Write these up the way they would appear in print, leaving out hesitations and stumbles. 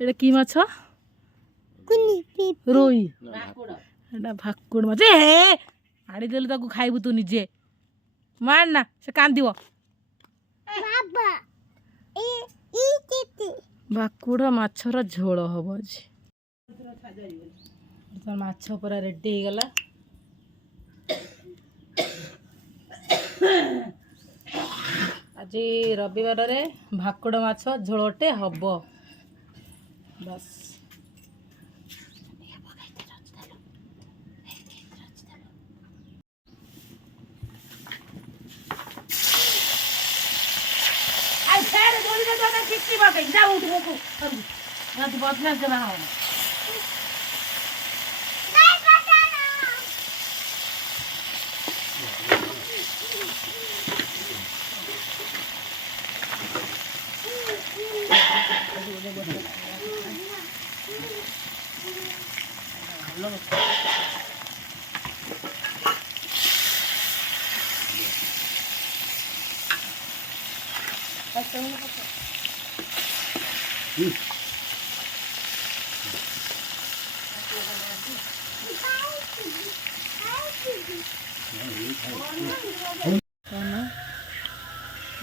এটা কি মাছ? রুই। এটা ভাକୁड़ মাছ। হে ଆଣିଦେଲୁ ତାକୁ ଖାଇବୁ ତୁ ନିଜେ। ମାର ନା ସେ କାନ୍ଦିବ। ଭାକୁड़ ମାଛର ଝୋଳ ହବ ଆଜି। ମାଛ ପୁରା ରେଡି ହେଇଗଲା। ଆଜି ରବିବାରରେ ଭାକୁड़ ମାଛ ଝୋଳଟେ ହବ। ବାସ୍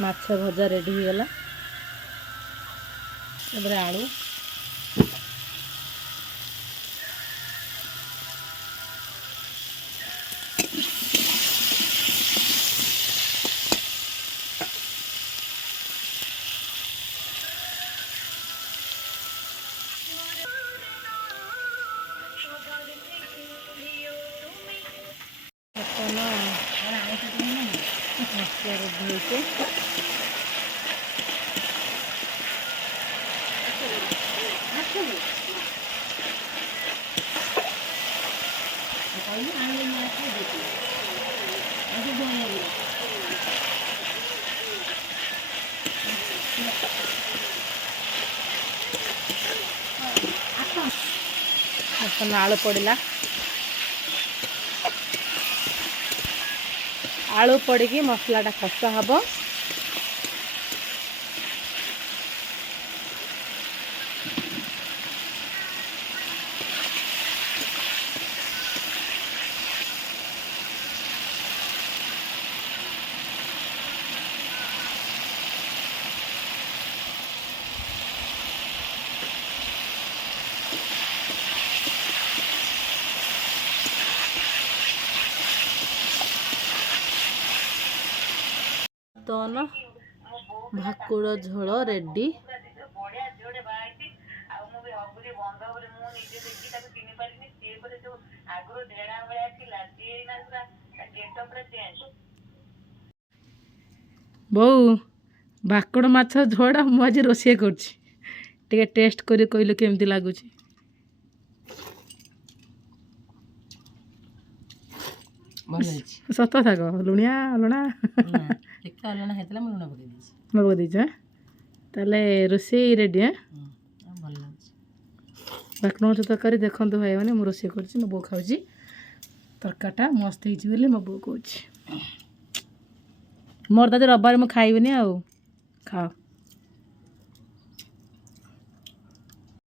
ମାଛ ଭଜା ରେଡି ହେଇଗଲା। ତାପରେ ଆଳୁ ଆଳୁ ପଡ଼ିଲା। ଆଳୁ ପଡ଼ିକି ମସଲାଟା କଷା ହବ। ତ ନା ଭାକୁଡ଼ ଝୋଳ ରେଡି। ବୋଉ ଭାକୁଡ଼ ମାଛ ଝୋଳଟା ମୁଁ ଆଜି ରୋଷେଇ କରୁଛି। ଟିକେ ଟେଷ୍ଟ କରି କହିଲେ କେମିତି ଲାଗୁଛି। ସତ ଥାକ ଲୁଣିଆ ଲୁଣା ଲୁଣ ପକେଇ ଦେଇଛ। ତାହେଲେ ରୋଷେଇ ରେଡି। ଭଲ ଲାଗୁଛି। ଭାକୁଡ଼ ମାଛ ତରକାରୀ ଦେଖନ୍ତୁ ଭାଇମାନେ ମୁଁ ରୋଷେଇ କରୁଛି। ମୋ ବୋଉ ଖାଉଛି। ତରକାରୀଟା ମସ୍ତ ହେଇଛି ବୋଲି ମୋ ବୋଉ କହୁଛି। ମୋର ତ ରବିବାର ମୁଁ ଖାଇବିନି ଆଉ। ଖାଅ।